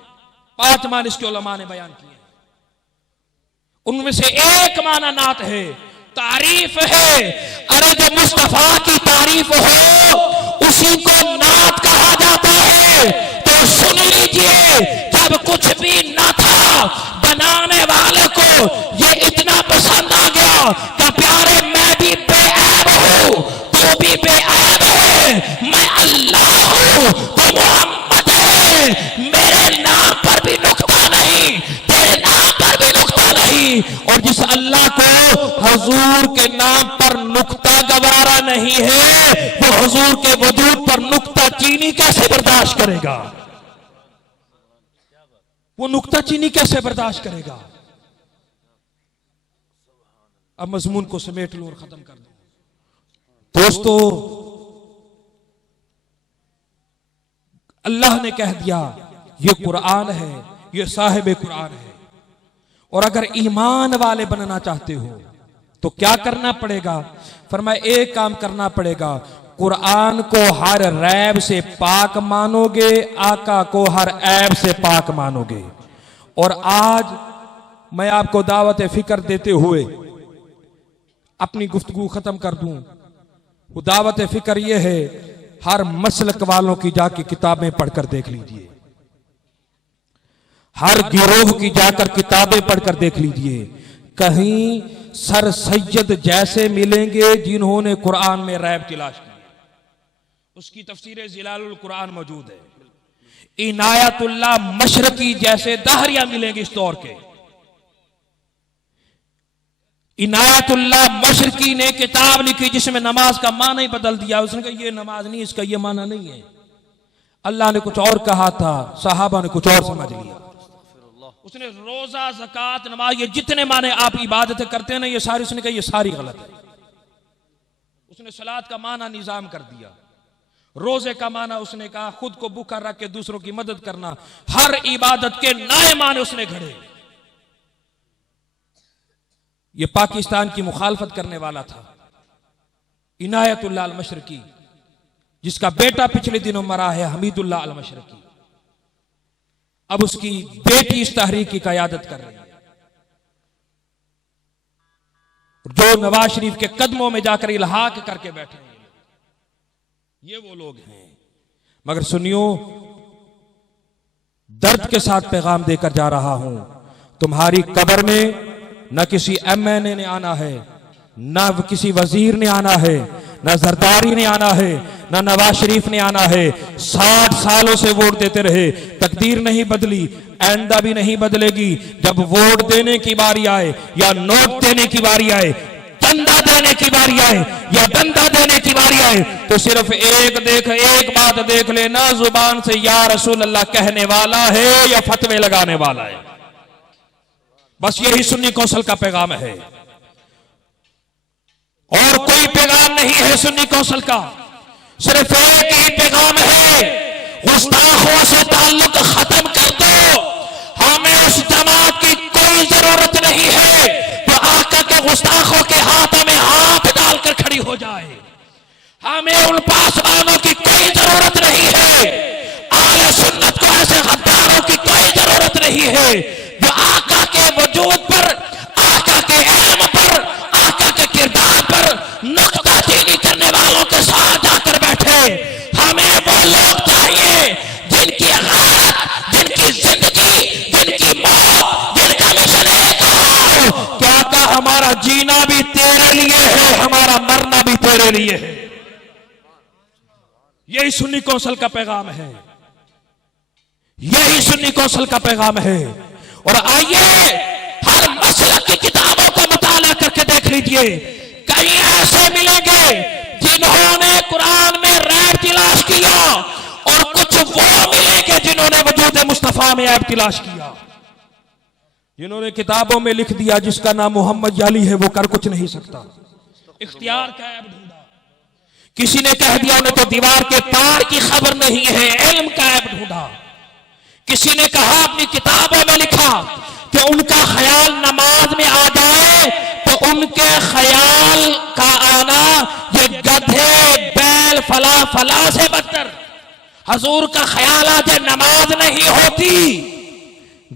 5 माने इसके उलमा ने बयान किए, उनमें से एक माना नात है, तारीफ है। अरे जो मुस्तफा की तारीफ हो उसी को नात कहा जाता है। तो सुन लीजिए, जब कुछ भी न था बनाने वाले को ये इतना पसंद आ गया कि प्यारे मैं भी बेऐब हूं, तू भी बेऐब है, मैं अल्लाह हूं, तो मोहम्मद है, मेरे नाम पर भी नुक्ता नहीं, तेरे नाम पर भी नुक्ता नहीं। और जिस अल्लाह को हुजूर के नाम पर नुक्ता गवारा नहीं है, वो हुजूर के वजूद पर नुक्ता चीनी कैसे बर्दाश्त करेगा? वो नुक्ता चीनी कैसे बर्दाश्त करेगा? अब मजमून को समेट लो और खत्म कर दो। दोस्तों, अल्लाह ने कह दिया ये कुरान है, ये साहिब कुरान है। और अगर ईमान वाले बनना चाहते हो तो क्या करना पड़ेगा? फरमाया एक काम करना पड़ेगा, कुरान को हर रैब से पाक मानोगे, आका को हर ऐब से पाक मानोगे। और आज मैं आपको दावत फिक्र देते हुए अपनी गुफ्तगू खत्म कर दूं। वो दावत फिक्र ये है, हर मसलक वालों की जाके किताबें पढ़कर देख लीजिए, हर गिरोह की जाकर किताबें पढ़कर देख लीजिए। कहीं सर सैयद जैसे मिलेंगे जिन्होंने कुरान में रैब तलाश की। उसकी तफसीर जिलालुल कुरान मौजूद है। इनायतुल्लाह मशरकी जैसे दहरिया मिलेंगे इस दौर के। इनायतुल्लाह मशरकी ने किताब लिखी जिसमें नमाज का माना ही बदल दिया। उसने कहा ये नमाज नहीं, इसका ये माना नहीं है। अल्लाह ने कुछ और कहा था, सहाबा ने कुछ और समझ लिया। उसने रोजा ज़कात नमाज ये जितने माने आप इबादतें करते हैं ना, ये सारी, उसने कहा ये सारी गलत है। उसने सलात का माना निजाम कर दिया। रोजे का माना उसने कहा खुद को भूखा रख के दूसरों की मदद करना। हर इबादत के नए माने उसने घड़े। ये पाकिस्तान की मुखालफत करने वाला था इनायतुल्लाह अल मशरकी, जिसका बेटा पिछले दिनों मरा है, हमीदुल्लाह अल मशरकी। अब उसकी बेटी इस तहरीक की क़यादत कर रही है, जो नवाज शरीफ के कदमों में जाकर इल्हाक करके बैठे हैं। ये वो लोग हैं। मगर सुनियो, दर्द के साथ पैगाम देकर जा रहा हूं, तुम्हारी कब्र में न किसी एमएनए ने आना है, न किसी वजीर ने आना है, न जरदारी ने आना है, न नवाज शरीफ ने आना है। 60 सालों से वोट देते रहे, तकदीर नहीं बदली, आइंदा भी नहीं बदलेगी। जब वोट देने की बारी आए या नोट देने की बारी आए, चंदा देने की बारी आए या डंडा देने की बारी आए, तो सिर्फ एक बात देख लेना, जुबान से या रसूल अल्लाह कहने वाला है या फतवे लगाने वाला है। बस यही सुन्नी कौंसल का पैगाम है, और कोई पैगाम नहीं है सुन्नी कौंसल का। सिर्फ एक ही पैगाम है, गुस्ताखों से ताल्लुक खत्म कर दो। हमें उस जमात की कोई जरूरत नहीं है तो आका के गुस्ताखों के हाथों में हाथ डालकर खड़ी हो जाए। हमें उन पासवानों की कोई जरूरत नहीं है, आले सुन्नत को ऐसे गद्दारों की कोई जरूरत नहीं है जो आका के वजूद पर, आका के इल्म पर, आका के किरदार पर नुक्ताचीनी करने वालों के साथ जाकर बैठे। हमें वो लोग चाहिए जिनकी गैरत, जिनकी जिंदगी, जिनकी मौत, जिनका मिशन एक हो। क्या का हमारा जीना भी तेरे लिए है, हमारा मरना भी तेरे लिए है। यही सुन्नी कौंसल का पैगाम है, यही सुन्नी कौंसल का पैगाम है। और आइए हर मसलक की किताबों का मुताला करके देख लीजिए, कई ऐसे मिलेंगे जिन्होंने कुरान में रैब तलाश किया, और कुछ वो मिलेंगे जिन्होंने वजूद मुस्तफा में ऐब तलाश किया। जिन्होंने किताबों में लिख दिया जिसका नाम मोहम्मद याली है वो कर कुछ नहीं सकता, इख्तियार का ऐब ढूंढा। किसी ने कह दिया उन्हें तो दीवार के पार की खबर नहीं है, इल्म का ऐब ढूंढा। किसी ने कहा अपनी किताबों में लिखा कि उनका ख्याल नमाज में आ जाए तो उनके ख्याल का आना ये गधे, बैल, फला फला से बदतर। हजूर का ख्याल आ जाए नमाज नहीं होती,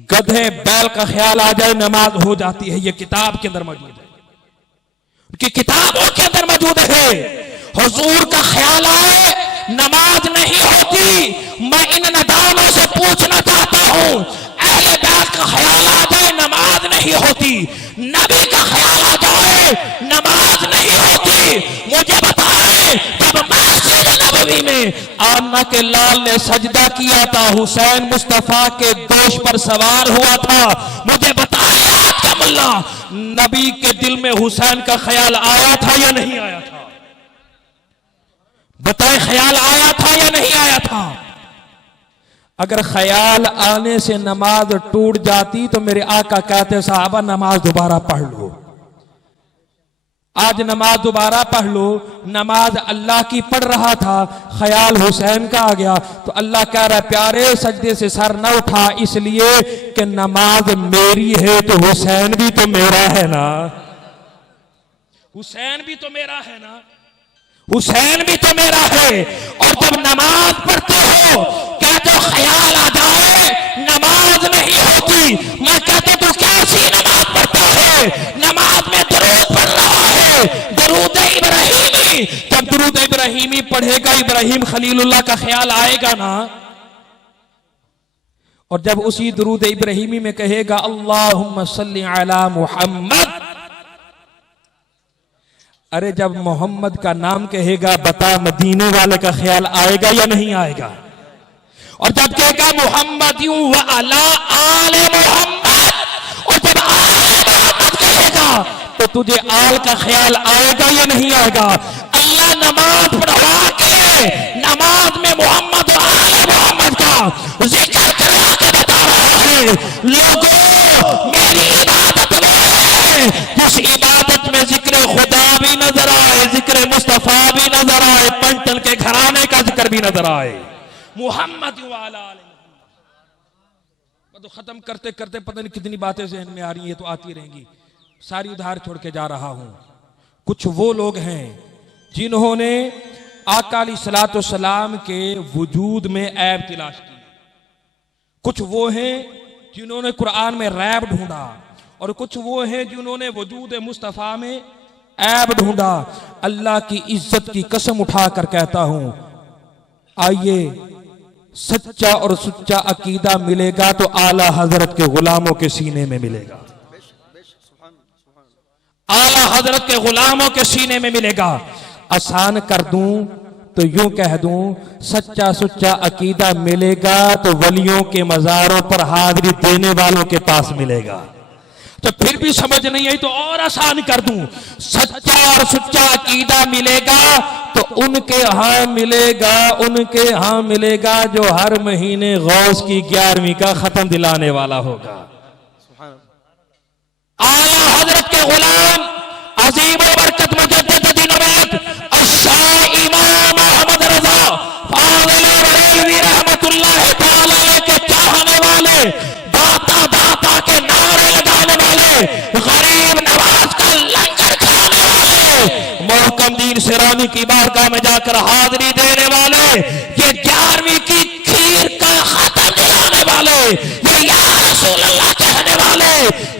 गधे बैल का ख्याल आ जाए नमाज हो जाती है। ये किताब के अंदर मौजूद है, उनकी किताबों के अंदर मौजूद है। हुजूर का ख्याल आए नमाज नहीं होती। मैं इन नदामों से पूछना चाहता हूं, अहले बैत का ख्याल आ जाए नमाज नहीं होती, नबी का ख्याल आ जाए नमाज नहीं होती। मुझे बताएं, जब मस्जिद नबवी में आमना के लाल ने सजदा किया था, हुसैन मुस्तफा के दोष पर सवार हुआ था, मुझे बताएं आज का मुल्ला, नबी के दिल में हुसैन का ख्याल आया था या नहीं आया था? बताएं, ख्याल आया था या नहीं आया था? अगर ख्याल आने से नमाज टूट जाती तो मेरे आका कहते साहबा नमाज दोबारा पढ़ लो, आज नमाज दोबारा पढ़ लो। नमाज अल्लाह की पढ़ रहा था, ख्याल हुसैन का आ गया तो अल्लाह कह रहा प्यारे सजदे से सर न उठा, इसलिए कि नमाज मेरी है तो हुसैन भी तो मेरा है ना, हुसैन भी तो मेरा है ना, हुसैन भी तो मेरा है। और जब नमाज पढ़ते हो क्या तो ख्याल आ जाए नमाज नहीं होती। मैं कहता तू कैसी नमाज पढ़ता है? नमाज में दरूद पढ़ रहा है, दरूद इब्राहिमी। जब दरूद इब्राहिमी पढ़ेगा इब्राहिम खलीलुल्लाह का ख्याल आएगा ना। और जब उसी दरूद इब्राहिमी में कहेगा अल्लाहुम्मा सल्ली अला मुहम्मद, अरे जब मोहम्मद का नाम कहेगा बता मदीने वाले का ख्याल आएगा या नहीं आएगा? और जब कहेगा मुहम्मदियों व अला आले मोहम्मद, और जब आले मोहम्मद कहेगा तो तुझे आल का ख्याल आएगा या नहीं आएगा? अल्लाह नमाज पढ़वा के नमाज में मोहम्मद व आले मोहम्मद का जिक्र करा के बता रहा है लोगों मेरी इबादत में, जिस इबादत में जिक्र खुदा भी नजर आए, जिक्र मुस्तफा भी नजर आए, पंटन के घराने का जिक्र भी नजर आए, मुहम्मद तो खत्म करते करते पता नहीं कितनी बातें जहन में आ रही है, तो आती रहेंगी, सारी उधार छोड़ के जा रहा हूं। कुछ वो लोग हैं जिन्होंने आका अलैहिस्सलातु सलाम के वजूद में ऐब तलाश की, कुछ वो हैं जिन्होंने कुरान में रैब ढूंढा, और कुछ वो हैं जिन्होंने वजूद मुस्तफा में ऐब ढूंढा। अल्लाह की इज्जत की कसम उठाकर कहता हूं, आइए सच्चा और सच्चा अकीदा मिलेगा तो आला हजरत के गुलामों के सीने में मिलेगा, आला हजरत के गुलामों के सीने में मिलेगा। आसान कर दूं तो यूं कह दूं, सच्चा सुच्चा अकीदा मिलेगा तो वलियों के मजारों पर हाजिरी देने वालों के पास मिलेगा। तो फिर भी समझ नहीं आई तो और आसान कर दूं, सच्चा और सच्चा अकीदा मिलेगा तो उनके यहां मिलेगा, उनके यहां मिलेगा जो हर महीने गौस की 11वीं का खत्म दिलाने वाला होगा। आला हजरत के गुलाम अजीम बरकत मुजद्दिद दीन-ओ-बैत अशाह इमाम अहमद रजा फाज़िल बरेलवी रहमतुल्लाह तआला के चाहने वाले, दाता दाता के नारे लगाने वाले, गरीब नवाज का लंगर खाने वाले, मोहकम दीन सिरानी की बारगाह में जाकर हाजिरी देने वाले, ये 11वीं की खीर का खत्म दिलाने वाले, ये या रसूल अल्लाह कहने वाले,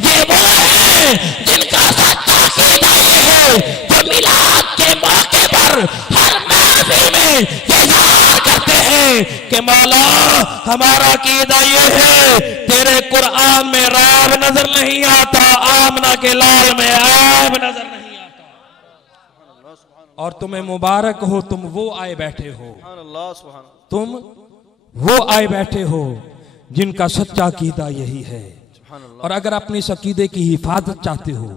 ये वो है जिनका सच्चा अकीदा है, जो मिलाद के मौके पर हर महफिल में ये याद करते हैं कि मौला हमारा अकीदा ये है, तेरे कुरान में रैब नजर नहीं आता, आमना के लाल में ऐब नजर नहीं आता, और तुम्हें मुबारक हो, तुम वो आए बैठे हो, तुम वो आए बैठे हो जिनका सच्चा अकीदा यही है। और अगर अपने इस अकीदे की हिफाजत चाहते हो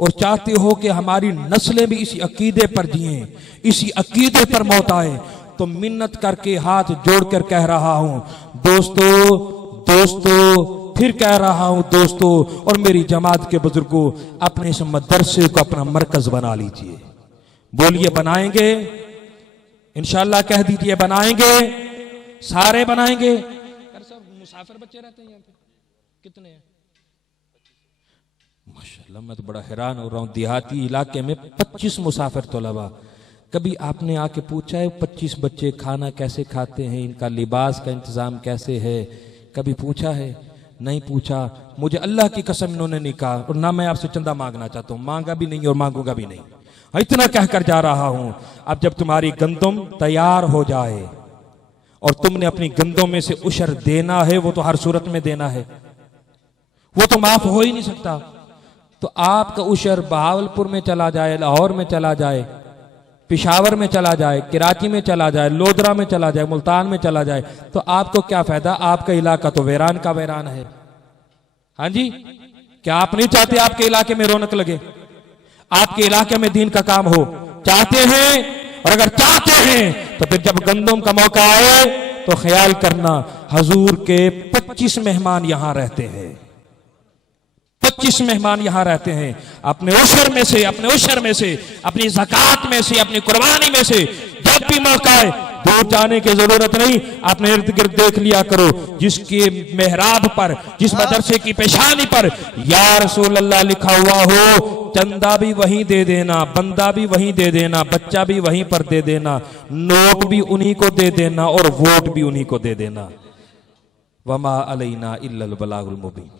और चाहते हो कि हमारी नस्लें भी इसी अकीदे पर जिए, इसी अकीदे पर मौत आए, तो मिन्नत करके हाथ जोड़कर कह रहा हूं दोस्तों, दोस्तों, फिर कह रहा हूं दोस्तों, और मेरी जमात के बुजुर्गों, अपने इस मदरसे को अपना मरकज बना लीजिए। बोलिए बनाएंगे? इंशाल्लाह कह दीजिए बनाएंगे, सारे बनाएंगे। सब मुसाफिर बच्चे रहते हैं यहाँ पे, कितने हैं? माशाल्लाह, मैं तो बड़ा हैरान हो रहा हूं, देहाती इलाके में 25 मुसाफिर तलबा, कभी आपने आके पूछा है 25 बच्चे खाना कैसे खाते हैं, इनका लिबास का इंतजाम कैसे है? कभी पूछा है? नहीं पूछा। मुझे अल्लाह की कसम इन्होंने नहीं कहा, और ना मैं आपसे चंदा मांगना चाहता हूं, मांगा भी नहीं और मांगूंगा भी नहीं। इतना कहकर जा रहा हूं। अब जब तुम्हारी गंदम तैयार हो जाए और तुमने अपनी गंदों में से उशर देना है, वो तो हर सूरत में देना है, वो तो माफ हो ही नहीं सकता। तो आपका उशर बहावलपुर में चला जाए, लाहौर में चला जाए, पिशावर में चला जाए, कराची में चला जाए, लोधरा में चला जाए, मुल्तान में चला जाए, तो आपको क्या फायदा? आपका इलाका तो वीरान का वीरान है। हाँ जी, क्या आप नहीं चाहते आपके इलाके में रौनक लगे, आपके इलाके में दीन का काम हो? चाहते हैं? और अगर चाहते हैं तो फिर जब गंदम का मौका आए तो ख्याल करना, हजूर के 25 मेहमान यहां रहते हैं, 25 मेहमान यहां रहते हैं। अपने उशर में से, अपने उशर में से, अपनी ज़कात में से, अपनी कुर्बानी में से जब भी मौका आए, दूर जाने की जरूरत नहीं, अपने इर्द गिर्द देख लिया करो। जिसके मेहराब पर, जिस मदरसे की पेशानी पर या रसूल अल्लाह लिखा हुआ हो, चंदा भी वहीं दे देना, बंदा भी वहीं दे देना, बच्चा भी वहीं पर दे देना, नोट भी उन्हीं को दे देना और वोट भी उन्हीं को दे देना। वमा अलैना इल्लल बलागुल मुबीन।